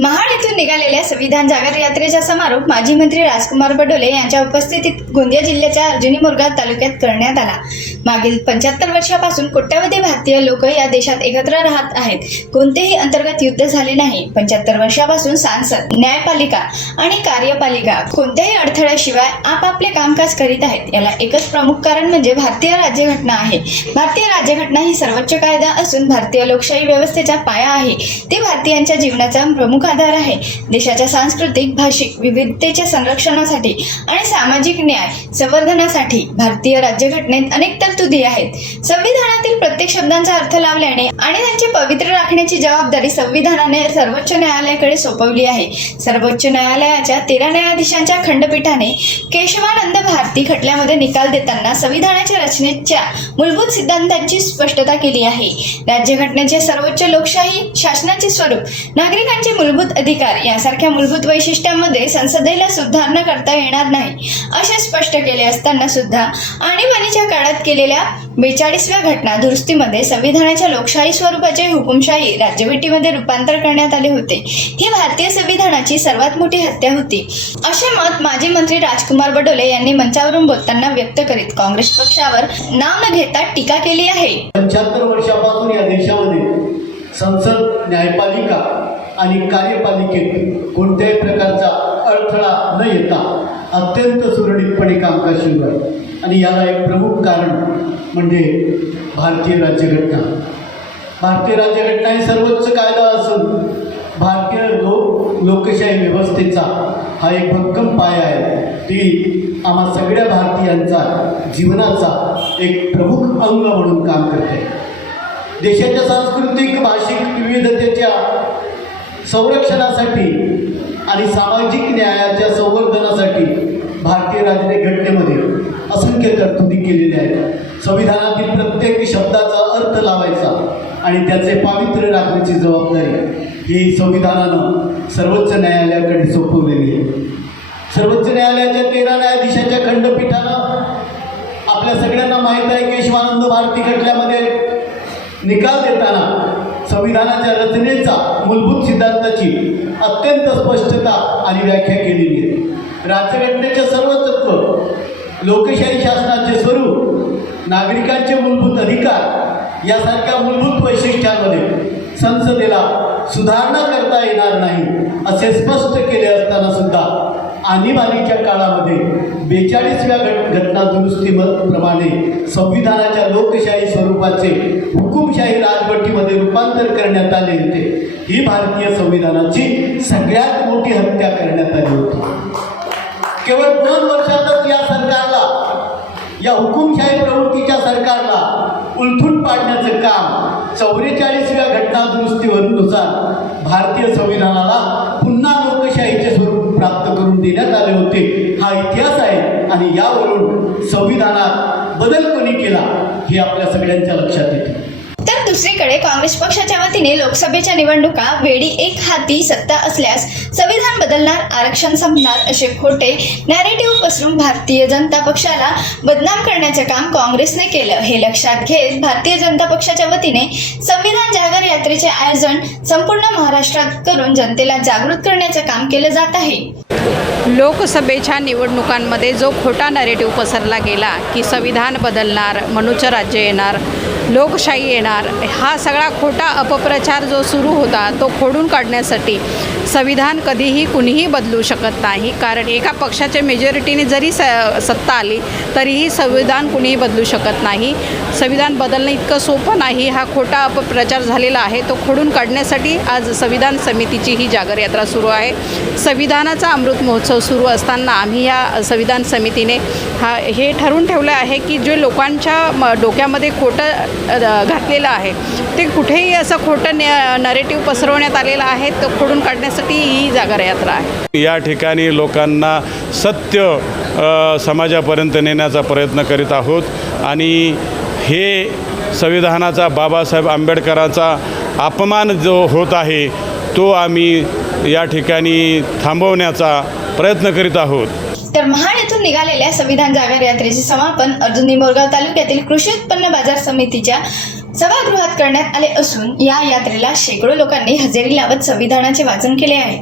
महाड येथून निघालेल्या संविधान जागर यात्रेचा समारोप माजी मंत्री राजकुमार बडोले यांच्या उपस्थितीत गोंदिया जिल्ह्याच्या अर्जुनी मोरगाव तालुक्यात करण्यात आला. मागील पंच्याहत्तर वर्षापासून कोट्यावधी भारतीय लोक या देशात एकत्र राहत आहेत. कोणतेही अंतर्गत युद्ध झाले नाही. पंच्याहत्तर वर्षापासून सांसद न्यायपालिका आणि कार्यपालिका कोणत्याही अडथळ्याशिवाय आपापले कामकाज करीत आहेत. याला एकच प्रमुख कारण म्हणजे भारतीय राज्यघटना आहे. भारतीय राज्यघटना ही सर्वोच्च कायदा असून भारतीय लोकशाही व्यवस्थेचा पाया आहे. ती भारतीयांच्या जीवनाचा प्रमुख आधार आहे. देशाच्या सांस्कृतिक भाषिक विविधतेच्या संरक्षणासाठी आणि सामाजिक न्याय संवर्धनासाठी भारतीय राज्यघटनेत अनेक तरतुदी आहेत. संविधानातील प्रत्येक शब्दांचा अर्थ लावल्याने आणि त्यांचे पवित्र राखण्याची जबाबदारी संविधानाने सर्वोच्च न्यायालयाकडे सोपवली आहे. सर्वोच्च न्यायालयाच्या तेरा न्यायाधीशांच्या खंडपीठाने केशवानंद भारती खटल्यामध्ये निकाल देताना संविधानाच्या रचनेच्या मूलभूत सिद्धांतांची स्पष्टता केली आहे. राज्यघटनेचे सर्वोच्च लोकशाही शासनाचे स्वरूप नागरिकांचे मूलभूत अधिकार यासारख्या मूलभूत वैशिष्ट्यांमध्ये संसदेला सुधारणा करता येणार नाही असे स्पष्ट केले असताना सुद्धा आणीबाणीच्या काळात केलेल्या बेचाळीसव्या घटना दुरुस्तीमध्ये संविधानाच्या लोकशाही स्वरूपाचे हुकुमशाही राज्यघटीमध्ये रूपांतर करण्यात आले होते. ही भारतीय संविधानाची सर्वात मोठी हत्या होती. असे मत माजी मंत्री राजकुमार बडोले यांनी मंचावरून बोलताना व्यक्त करीत काँग्रेस पक्षावर नाव न घेता टीका केली आहे. पंच्याहत्तर वर्षापासून या देशामध्ये संसद न्यायपालिका आणि कार्यपालिकेत कोणत्याही प्रकारचा अडथळा न येता अत्यंत सुरळीतपणे कामकाज सुरू आहे आणि याला एक प्रमुख कारण म्हणजे भारतीय राज्यघटना. भारतीय राज्यघटना ही सर्वोच्च कायदा असून भारतीय लोक लोकशाही व्यवस्थेचा हा एक भक्कम पाया आहे. ती आम्हा सगळ्या भारतीयांचा जीवनाचा एक प्रमुख अंग म्हणून काम करते. देशाच्या सांस्कृतिक भाषिक विविधतेच्या संरक्षणासाठी आणि सामाजिक न्यायाच्या संवर्धनासाठी भारतीय राज्यघटनेमध्ये असंख्य तरतुदी केलेल्या आहेत. संविधानातील प्रत्येक शब्दाचा अर्थ लावायचा आणि त्याचे पावित्र्य राखण्याची जबाबदारी ही संविधानानं सर्वोच्च न्यायालयाकडे सोपवलेली आहे. सर्वोच्च न्यायालयाच्या तेरा न्यायाधीशाच्या खंडपीठानं आपल्या सगळ्यांना माहीत आहे केशवानंद भारती खटल्यामध्ये निकाल देताना संविधानाच्या रचनेचा मूलभूत सिद्धांताची अत्यंत स्पष्टता आणि व्याख्या केलेली आहे. राज्यघटनेचे सर्व तत्व लोकशाही शासनाचे स्वरूप नागरिकांचे मूलभूत अधिकार यासारख्या मूलभूत वैशिष्ट्यांमध्ये संसदेला सुधारणा करता येणार नाही असे स्पष्ट केले असताना सुद्धा आणीबाणीच्या काळामध्ये बेचाळीसव्या घट घटना दुरुस्तीप्रमाणे संविधानाच्या लोकशाही स्वरूपाचे हुकुमशाही राजवटीमध्ये रूपांतर करण्यात आले होते. ही भारतीय संविधानाची सगळ्यात मोठी हत्या करण्यात आली होती. केवळ दोन वर्षातच या सरकारला या हुकुमशाही प्रवृत्तीच्या सरकारला उलथून पाडण्याचं काम चौवेचाळीसव्या घटना दुरुस्तीवरूनुसार भारतीय संविधानाला पुन्हा प्राप्त करून देण्यात आले होते. हा इतिहास आहे आणि यावरून संविधानात बदल कोणी केला हे आपल्या सगळ्यांच्या लक्षात येते. दुसरीकडे काँग्रेस पक्षाच्या वतीने लोकसभेच्या निवडणुका वेळी एक हाती सत्ता असल्यास संविधान बदलणार आरक्षण संपणार असे खोटे नॅरेटिव्ह पसरून भारतीय जनता पक्षाला बदनाम करण्याचे काम काँग्रेसने केलं. हे लक्षात घेत भारतीय जनता पक्षाच्या वतीने संविधान जागर यात्रेचे आयोजन संपूर्ण महाराष्ट्रात करून जनतेला जागृत करण्याचे काम केलं जात आहे. लोकसभेच्या निवडणुकांमध्ये जो खोटा नॅरेटिव्ह पसरला गेला की संविधान बदलणार मनुष्य राज्य येणार लोकशाही येणार. हा सगळा खोटा अपप्रचार जो सुरू होता तो खोडून काढण्यासाठी संविधान कधीही कुणीही बदलू शकत नाही. कारण एका पक्षाच्या मेजॉरिटीने जरी स सत्ता आली तरीही संविधान कुणीही बदलू शकत नाही. संविधान बदलणं इतकं सोपं नाही. हा खोटा अपप्रचार झालेला आहे तो खोडून काढण्यासाठी आज संविधान समितीची ही जागर यात्रा सुरू आहे. संविधानाचा अमृत महोत्सव सुरू असताना आम्ही या संविधान समितीने हा हे ठरवून ठेवलं आहे की जे लोकांच्या म डोक्यामध्ये खोटं घातलेलं आहे. ते कुठेही असं खोटं नरेटिव्ह पसरवण्यात आलेलं आहे तो खोडून काढण्यासाठी ही जागर यात्रा आहे. या ठिकाणी लोकांना सत्य समाजापर्यंत नेण्याचा प्रयत्न करीत आहोत. आणि हे संविधानाचा बाबासाहेब आंबेडकरांचा अपमान जो होत आहे तो आम्ही या ठिकाणी थांबवण्याचा प्रयत्न करीत आहोत. तर महाड येथून निघालेल्या संविधान जागर यात्रेचे समापन अर्जुनी मोरगाव तालुक्यातील कृषी उत्पन्न बाजार समितीच्या सभागृहात करण्यात आले असून या यात्रेला शेकडो लोकांनी हजेरी लावत संविधानाचे वाचन केले आहे.